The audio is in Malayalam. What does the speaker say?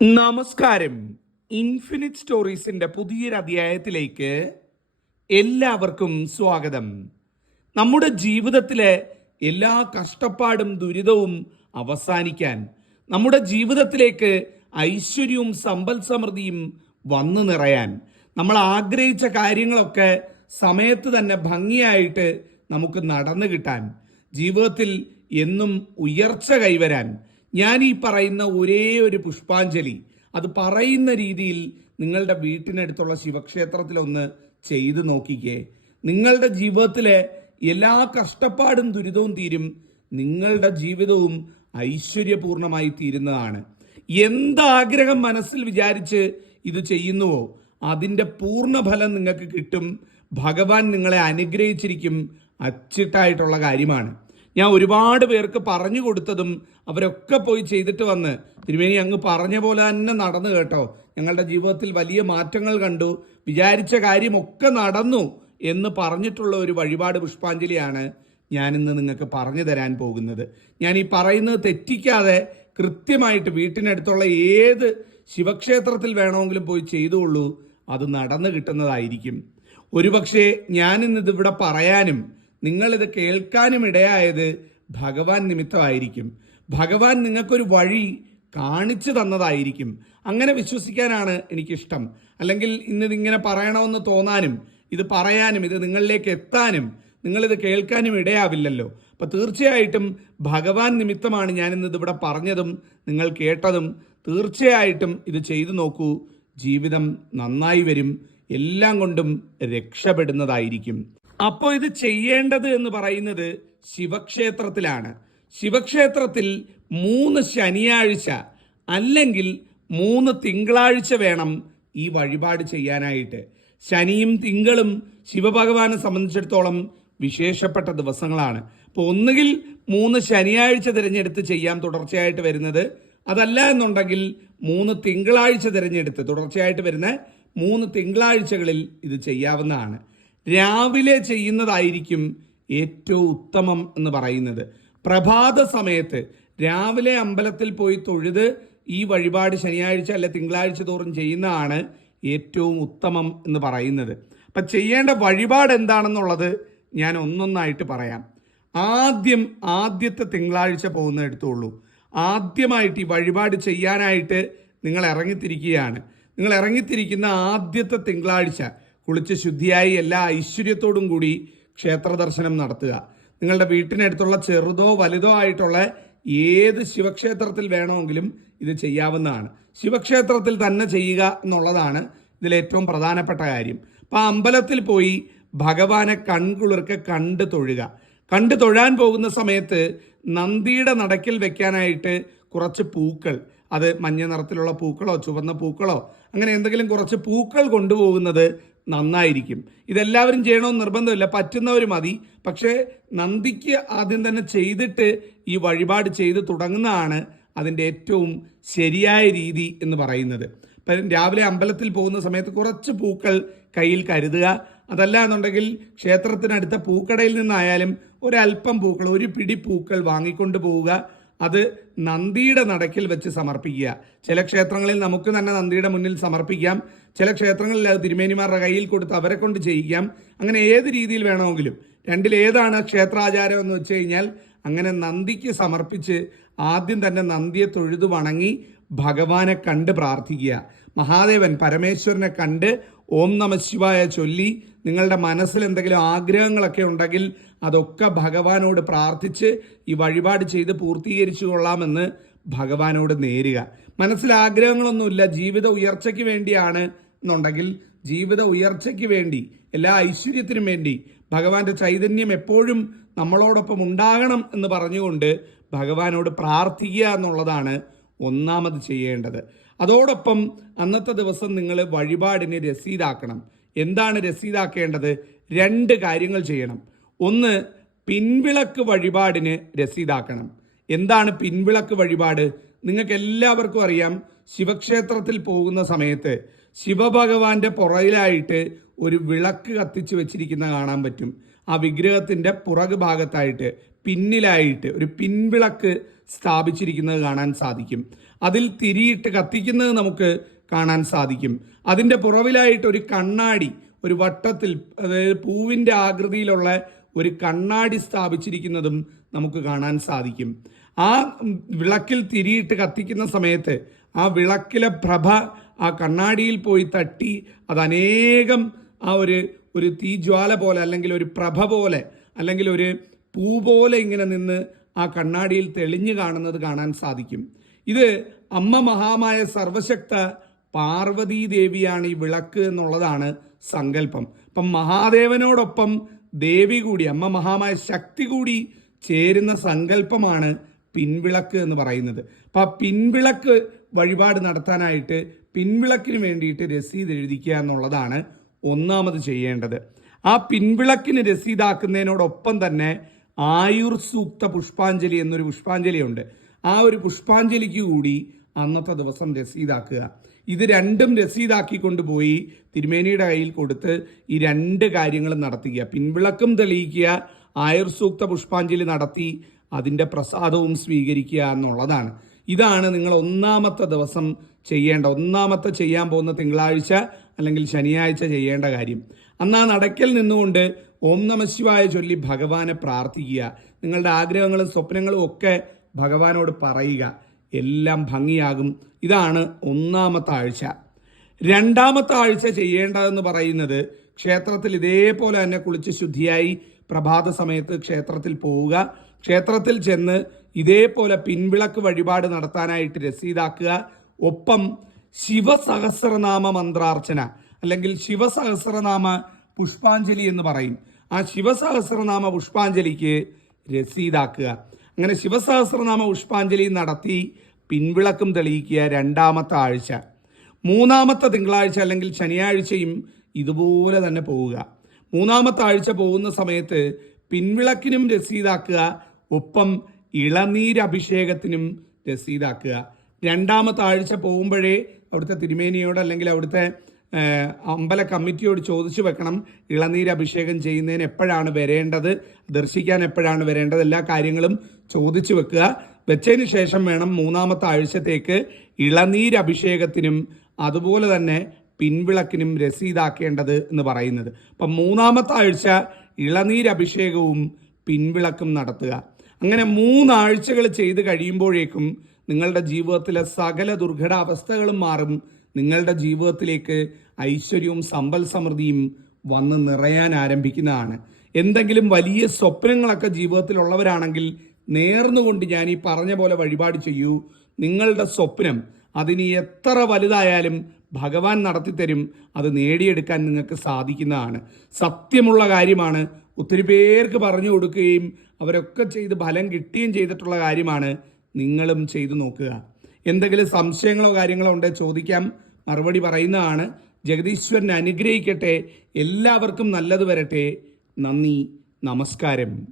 നമസ്കാരം. ഇൻഫിനിറ്റ് സ്റ്റോറീസിന്റെ പുതിയൊരു അധ്യായത്തിലേക്ക് എല്ലാവർക്കും സ്വാഗതം. നമ്മുടെ ജീവിതത്തിലെ എല്ലാ കഷ്ടപ്പാടും ദുരിതവും അവസാനിക്കാൻ നമ്മുടെ ജീവിതത്തിലേക്ക് ഐശ്വര്യവും സമ്പൽ സമൃദ്ധിയും വന്നു നിറയാൻ നമ്മൾ ആഗ്രഹിച്ച കാര്യങ്ങളൊക്കെ സമയത്ത് തന്നെ ഭംഗിയായിട്ട് നമുക്ക് നടന്നു കിട്ടാൻ ജീവിതത്തിൽ എന്നും ഉയർച്ച കൈവരാൻ ഞാൻ ഈ പറയുന്ന ഒരേ ഒരു പുഷ്പാഞ്ജലി അത് പറയുന്ന രീതിയിൽ നിങ്ങളുടെ വീട്ടിനടുത്തുള്ള ശിവക്ഷേത്രത്തിലൊന്ന് ചെയ്തു നോക്കിക്കേ. നിങ്ങളുടെ ജീവിതത്തിലെ എല്ലാ കഷ്ടപ്പാടും ദുരിതവും തീരും നിങ്ങളുടെ ജീവിതവും ഐശ്വര്യപൂർണമായി തീരുന്നതാണ്. എന്താഗ്രഹം മനസ്സിൽ വിചാരിച്ച് ഇത് ചെയ്യുന്നുവോ? അതിന്റെ പൂർണഫലം നിങ്ങൾക്ക് കിട്ടും. ഭഗവാൻ നിങ്ങളെ അനുഗ്രഹിച്ചിരിക്കും. അച്ചിട്ടായിട്ടുള്ള കാര്യമാണ്. ഞാൻ ഒരുപാട് പേർക്ക് പറഞ്ഞു കൊടുത്തതും അവരൊക്കെ പോയി ചെയ്തിട്ട് വന്ന്. തിരുമേനി അങ്ങ് പറഞ്ഞ പോലെ തന്നെ നടന്നു കേട്ടോ. ഞങ്ങളുടെ ജീവിതത്തിൽ വലിയ മാറ്റങ്ങൾ കണ്ടു. വിചാരിച്ച കാര്യമൊക്കെ നടന്നു എന്ന് പറഞ്ഞിട്ടുള്ള ഒരു വഴിപാട് പുഷ്പാഞ്ജലിയാണ് ഞാനിന്ന് നിങ്ങൾക്ക് പറഞ്ഞു തരാൻ പോകുന്നത്. ഞാൻ ഈ പറയുന്നത് തെറ്റിക്കാതെ കൃത്യമായിട്ട് വീട്ടിനടുത്തുള്ള ഏത് ശിവക്ഷേത്രത്തിൽ വേണമെങ്കിലും പോയി ചെയ്തുകൊള്ളൂ. അത് നടന്നു കിട്ടുന്നതായിരിക്കും. ഒരുപക്ഷെ ഞാനിന്നിതിവിടെ പറയാനും നിങ്ങളിത് കേൾക്കാനും ഇടയായത് ഭഗവാൻ നിമിത്തമായിരിക്കും. ഭഗവാൻ നിങ്ങൾക്കൊരു വഴി കാണിച്ചു തന്നതായിരിക്കും. അങ്ങനെ വിശ്വസിക്കാനാണ് എനിക്കിഷ്ടം. അല്ലെങ്കിൽ ഇന്നിതിങ്ങനെ പറയണമെന്ന് തോന്നാനും ഇത് പറയാനും ഇത് നിങ്ങളിലേക്ക് എത്താനും നിങ്ങളിത് കേൾക്കാനും ഇടയാവില്ലല്ലോ. അപ്പോൾ തീർച്ചയായിട്ടും ഭഗവാൻ നിമിത്തമാണ് ഞാനിന്ന് ഇവിടെ പറഞ്ഞതും നിങ്ങൾ കേട്ടതും. തീർച്ചയായിട്ടും ഇത് ചെയ്തു നോക്കൂ. ജീവിതം നന്നായി വരും. എല്ലാം കൊണ്ടും രക്ഷപ്പെടുന്നതായിരിക്കും. അപ്പോൾ ഇത് ചെയ്യേണ്ടത് എന്ന് പറയുന്നത് ശിവക്ഷേത്രത്തിലാണ്. ശിവക്ഷേത്രത്തിൽ മൂന്ന് ശനിയാഴ്ച അല്ലെങ്കിൽ മൂന്ന് തിങ്കളാഴ്ച വേണം ഈ വഴിപാട് ചെയ്യാനായിട്ട്. ശനിയും തിങ്കളും ശിവഭഗവാനെ സംബന്ധിച്ചിടത്തോളം വിശേഷപ്പെട്ട ദിവസങ്ങളാണ്. അപ്പോൾ ഒന്നുകിൽ മൂന്ന് ശനിയാഴ്ച തിരഞ്ഞെടുത്ത് ചെയ്യാം തുടർച്ചയായിട്ട് വരുന്നത്. അതല്ല എന്നുണ്ടെങ്കിൽ മൂന്ന് തിങ്കളാഴ്ച തിരഞ്ഞെടുത്ത് തുടർച്ചയായിട്ട് വരുന്ന മൂന്ന് തിങ്കളാഴ്ചകളിൽ ഇത് ചെയ്യാവുന്നതാണ്. രാവിലെ ചെയ്യുന്നതായിരിക്കും ഏറ്റവും ഉത്തമം എന്ന് പറയുന്നത്. പ്രഭാത സമയത്ത് രാവിലെ അമ്പലത്തിൽ പോയി തൊഴുത് ഈ വഴിപാട് ശനിയാഴ്ച അല്ലെ തിങ്കളാഴ്ച തോറും ചെയ്യുന്നതാണ് ഏറ്റവും ഉത്തമം എന്ന് പറയുന്നത്. അപ്പം ചെയ്യേണ്ട വഴിപാട് എന്താണെന്നുള്ളത് ഞാൻ ഒന്നൊന്നായിട്ട് പറയാം. ആദ്യം ആദ്യത്തെ തിങ്കളാഴ്ച പോകുന്ന എടുത്തോളൂ. ആദ്യമായിട്ട് ഈ വഴിപാട് ചെയ്യാനായിട്ട് നിങ്ങൾ ഇറങ്ങിത്തിരിക്കുകയാണ്. നിങ്ങൾ ഇറങ്ങിത്തിരിക്കുന്ന ആദ്യത്തെ തിങ്കളാഴ്ച കുളിച്ച് ശുദ്ധിയായി എല്ലാ ഐശ്വര്യത്തോടും കൂടി ക്ഷേത്ര ദർശനം നടത്തുക. നിങ്ങളുടെ വീട്ടിനടുത്തുള്ള ചെറുതോ വലുതോ ആയിട്ടുള്ള ഏത് ശിവക്ഷേത്രത്തിൽ വേണമെങ്കിലും ഇത് ചെയ്യാവുന്നതാണ്. ശിവക്ഷേത്രത്തിൽ തന്നെ ചെയ്യുക എന്നുള്ളതാണ് ഇതിലേറ്റവും പ്രധാനപ്പെട്ട കാര്യം. അപ്പോൾ അമ്പലത്തിൽ പോയി ഭഗവാനെ കൺകുളിർക്ക് കണ്ട് തൊഴുക. കണ്ട് തൊഴാൻ പോകുന്ന സമയത്ത് നന്ദിയുടെ നടക്കിൽ വെക്കാനായിട്ട് കുറച്ച് പൂക്കൾ അത് മഞ്ഞ നിറത്തിലുള്ള പൂക്കളോ ചുവന്ന പൂക്കളോ അങ്ങനെ എന്തെങ്കിലും കുറച്ച് പൂക്കൾ കൊണ്ടുപോകുന്നത് നന്നായിരിക്കും. ഇതെല്ലാവരും ചെയ്യണമെന്ന് നിർബന്ധമില്ല. പറ്റുന്നവർ മതി. പക്ഷേ നന്ദിക്ക് ആദ്യം തന്നെ ചെയ്തിട്ട് ഈ വഴിപാട് ചെയ്ത് തുടങ്ങുന്നതാണ് അതിന്റെ ഏറ്റവും ശരിയായ രീതി എന്ന് പറയുന്നത്. ഇപ്പം രാവിലെ അമ്പലത്തിൽ പോകുന്ന സമയത്ത് കുറച്ച് പൂക്കൾ കയ്യിൽ കരുതുക. അതല്ല എന്നുണ്ടെങ്കിൽ ക്ഷേത്രത്തിനടുത്ത പൂക്കടയിൽ നിന്നായാലും ഒരല്പം പൂക്കൾ ഒരു പിടി പൂക്കൾ വാങ്ങിക്കൊണ്ട് പോവുക. അത് നന്ദിയുടെ നടക്കിൽ വെച്ച് സമർപ്പിക്കുക. ചില ക്ഷേത്രങ്ങളിൽ നമുക്ക് തന്നെ നന്ദിയുടെ മുന്നിൽ സമർപ്പിക്കാം. ചില ക്ഷേത്രങ്ങളിൽ അത് തിരുമേനിമാരുടെ കയ്യിൽ കൊടുത്ത് അവരെ കൊണ്ട് ചെയ്യിക്കാം. അങ്ങനെ ഏത് രീതിയിൽ വേണമെങ്കിലും. രണ്ടിൽ ഏതാണ് ക്ഷേത്രാചാരം എന്ന് വെച്ച് കഴിഞ്ഞാൽ അങ്ങനെ നന്ദിക്ക് സമർപ്പിച്ച് ആദ്യം തന്നെ നന്ദിയെ തൊഴുതു വണങ്ങി ഭഗവാനെ കണ്ട് പ്രാർത്ഥിക്കുക. മഹാദേവൻ പരമേശ്വരനെ കണ്ട് ഓം നമ ശിവായ ചൊല്ലി നിങ്ങളുടെ മനസ്സിൽ എന്തെങ്കിലും ആഗ്രഹങ്ങളൊക്കെ ഉണ്ടെങ്കിൽ അതൊക്കെ ഭഗവാനോട് പ്രാർത്ഥിച്ച് ഈ വഴിപാട് ചെയ്ത് പൂർത്തീകരിച്ചു കൊള്ളാമെന്ന് ഭഗവാനോട് നേരുക. മനസ്സിൽ ആഗ്രഹങ്ങളൊന്നുമില്ല ജീവിത ഉയർച്ചയ്ക്ക് വേണ്ടിയാണ് എന്നുണ്ടെങ്കിൽ ജീവിത ഉയർച്ചയ്ക്ക് വേണ്ടി എല്ലാ ഐശ്വര്യത്തിനും വേണ്ടി ഭഗവാന്റെ ചൈതന്യം എപ്പോഴും നമ്മളോടൊപ്പം ഉണ്ടാകണം എന്ന് പറഞ്ഞുകൊണ്ട് ഭഗവാനോട് പ്രാർത്ഥിക്കുക എന്നുള്ളതാണ് ഒന്നാമത് ചെയ്യേണ്ടത്. അതോടൊപ്പം അന്നത്തെ ദിവസം നിങ്ങൾ വഴിപാടിനെ രസീതാക്കണം. എന്താണ് രസീതാക്കേണ്ടത്? രണ്ട് കാര്യങ്ങൾ ചെയ്യണം. ഒന്ന് പിൻവിളക്ക് വഴിപാടിന് രസീതാക്കണം. എന്താണ് പിൻവിളക്ക് വഴിപാട്? നിങ്ങൾക്ക് എല്ലാവർക്കും അറിയാം ശിവക്ഷേത്രത്തിൽ പോകുന്ന സമയത്ത് ശിവഭഗവാന്റെ പുറകിലായിട്ട് ഒരു വിളക്ക് കത്തിച്ച് വെച്ചിരിക്കുന്ന കാണാൻ പറ്റും. ആ വിഗ്രഹത്തിന്റെ പുറകു ഭാഗത്തായിട്ട് പിന്നിലായിട്ട് ഒരു പിൻവിളക്ക് സ്ഥാപിച്ചിരിക്കുന്നത് കാണാൻ സാധിക്കും. അതിൽ തിരിയിട്ട് കത്തിക്കുന്നത് നമുക്ക് കാണാൻ സാധിക്കും. അതിന്റെ പുറവിലായിട്ട് ഒരു കണ്ണാടി ഒരു വട്ടത്തിൽ അതായത് പൂവിന്റെ ആകൃതിയിലുള്ള ഒരു കണ്ണാടി സ്ഥാപിച്ചിരിക്കുന്നതും നമുക്ക് കാണാൻ സാധിക്കും. ആ വിളക്കിൽ തിരിയിട്ട് കത്തിക്കുന്ന സമയത്ത് ആ വിളക്കിലെ പ്രഭ ആ കണ്ണാടിയിൽ പോയി തട്ടി അത് അനേകം ആ ഒരു ഒരു തീജ്വാല പോലെ അല്ലെങ്കിൽ ഒരു പ്രഭ പോലെ അല്ലെങ്കിൽ ഒരു പൂ പോലെ ഇങ്ങനെ നിന്ന് ആ കണ്ണാടിയിൽ തെളിഞ്ഞു കാണുന്നത് കാണാൻ സാധിക്കും. ഇത് അമ്മ മഹാമായ സർവശക്ത പാർവതീ ദേവിയാണ് ഈ വിളക്ക് എന്നുള്ളതാണ് സങ്കല്പം. അപ്പം മഹാദേവനോടൊപ്പം ദേവി കൂടി അമ്മ മഹാമായ ശക്തി കൂടി ചേരുന്ന സങ്കല്പമാണ് പിൻവിളക്ക് എന്ന് പറയുന്നത്. അപ്പം ആ പിൻവിളക്ക് വഴിപാട് നടത്താനായിട്ട് പിൻവിളക്കിന് വേണ്ടിയിട്ട് രസീത് എഴുതിക്കുക എന്നുള്ളതാണ് ഒന്നാമത് ചെയ്യേണ്ടത്. ആ പിൻവിളക്കിന് രസീതാക്കുന്നതിനോടൊപ്പം തന്നെ ആയുർ സൂക്ത പുഷ്പാഞ്ജലി എന്നൊരു പുഷ്പാഞ്ജലിയുണ്ട്. ആ ഒരു പുഷ്പാഞ്ജലിക്ക് കൂടി അന്നത്തെ ദിവസം രസീതാക്കുക. ഇത് രണ്ടും രസീതാക്കി കൊണ്ടുപോയി തിരുമേനിയുടെ കയ്യിൽ കൊടുത്ത് ഈ രണ്ട് കാര്യങ്ങളും നടത്തുക. പിൻവിളക്കും തെളിയിക്കുക ആയുർ സൂക്ത പുഷ്പാഞ്ജലി നടത്തി അതിന്റെ പ്രസാദവും സ്വീകരിക്കുക എന്നുള്ളതാണ്. ഇതാണ് നിങ്ങൾ ഒന്നാമത്തെ ദിവസം ചെയ്യേണ്ട ഒന്നാമത്തെ ചെയ്യാൻ പോകുന്ന തിങ്കളാഴ്ച അല്ലെങ്കിൽ ശനിയാഴ്ച ചെയ്യേണ്ട കാര്യം. അന്നാ നടക്കൽ നിന്നുകൊണ്ട് ഓം നമശിവായ ചൊല്ലി ഭഗവാനെ പ്രാർത്ഥിക്കുക. നിങ്ങളുടെ ആഗ്രഹങ്ങളും സ്വപ്നങ്ങളും ഒക്കെ ഭഗവാനോട് പറയുക. എല്ലാം ഭംഗിയാകും. ഇതാണ് ഒന്നാമത്തെ ആഴ്ച. രണ്ടാമത്തെ ആഴ്ച ചെയ്യേണ്ടതെന്ന് പറയുന്നത് ക്ഷേത്രത്തിൽ ഇതേപോലെ തന്നെ കുളിച്ച് ശുദ്ധിയായി പ്രഭാത സമയത്ത് ക്ഷേത്രത്തിൽ പോവുക. ക്ഷേത്രത്തിൽ ചെന്ന് ഇതേപോലെ പിൻവിളക്ക് വഴിപാട് നടത്താനായിട്ട് രസീതാക്കുക. ഒപ്പം ശിവസഹസ്രനാമ മന്ത്രാർച്ചന അല്ലെങ്കിൽ ശിവസഹസ്രനാമ പുഷ്പാഞ്ജലി എന്ന് പറയും. ആ ശിവസഹസ്രനാമ പുഷ്പാഞ്ജലിക്ക് രസീതാക്കുക. അങ്ങനെ ശിവസഹസ്രനാമ പുഷ്പാഞ്ജലി നടത്തി പിൻവിളക്കും തെളിയിക്കുക രണ്ടാമത്തെ ആഴ്ച. മൂന്നാമത്തെ തിങ്കളാഴ്ച അല്ലെങ്കിൽ ശനിയാഴ്ചയും ഇതുപോലെ തന്നെ പോവുക മൂന്നാമത്തെ ആഴ്ച പോകുന്ന സമയത്ത് പിൻവിളക്കിനും രസീതാക്കുക ഒപ്പം ഇളനീരഭിഷേകത്തിനും രസീതാക്കുക. രണ്ടാമത്തെ ആഴ്ച പോകുമ്പോഴേ അവിടുത്തെ തിരുമേനിയോട് അല്ലെങ്കിൽ അവിടുത്തെ അമ്പല കമ്മിറ്റിയോട് ചോദിച്ചു വെക്കണം ഇളനീര് അഭിഷേകം ചെയ്യുന്നതിന് എപ്പോഴാണ് വരേണ്ടത് ദർശിക്കാൻ എപ്പോഴാണ് വരേണ്ടത് എല്ലാ കാര്യങ്ങളും ചോദിച്ചു വെക്കുക. വെച്ചതിന് ശേഷം വേണം മൂന്നാമത്തെ ആഴ്ചത്തേക്ക് ഇളനീര് അഭിഷേകത്തിനും അതുപോലെ തന്നെ പിൻവിളക്കിനും രസീതാക്കേണ്ടത് എന്ന് പറയുന്നത്. അപ്പം മൂന്നാമത്തെ ആഴ്ച ഇളനീർ അഭിഷേകവും പിൻവിളക്കും നടത്തുക. അങ്ങനെ മൂന്നാഴ്ചകൾ ചെയ്ത് കഴിയുമ്പോഴേക്കും നിങ്ങളുടെ ജീവിതത്തിലെ സകല ദുർഘടാവസ്ഥകളും മാറും. നിങ്ങളുടെ ജീവിതത്തിലേക്ക് ഐശ്വര്യവും സമ്പൽ സമൃദ്ധിയും വന്ന് നിറയാൻ ആരംഭിക്കുന്നതാണ്. എന്തെങ്കിലും വലിയ സ്വപ്നങ്ങളൊക്കെ ജീവിതത്തിലുള്ളവരാണെങ്കിൽ നേർന്നുകൊണ്ട് ഞാൻ ഈ പറഞ്ഞ പോലെ വഴിപാട് ചെയ്യൂ. നിങ്ങളുടെ സ്വപ്നം അതിന് എത്ര വലുതായാലും ഭഗവാൻ നടത്തിത്തരും. അത് നേടിയെടുക്കാൻ നിങ്ങൾക്ക് സാധിക്കുന്നതാണ്. സത്യമുള്ള കാര്യമാണ്. ഒത്തിരി പേർക്ക് പറഞ്ഞു കൊടുക്കുകയും അവരൊക്കെ ചെയ്ത് ഫലം കിട്ടുകയും ചെയ്തിട്ടുള്ള കാര്യമാണ്. നിങ്ങളും ചെയ്തു നോക്കുക. എന്തെങ്കിലും സംശയങ്ങളോ കാര്യങ്ങളോ ഉണ്ടെങ്കിൽ ചോദിക്കാം. മറുപടി പറയുന്നതാണ് ജഗദീശ്വരൻ അനുഗ്രഹിക്കട്ടെ. എല്ലാവർക്കും നല്ലത് വരട്ടെ. നന്ദി. നമസ്കാരം.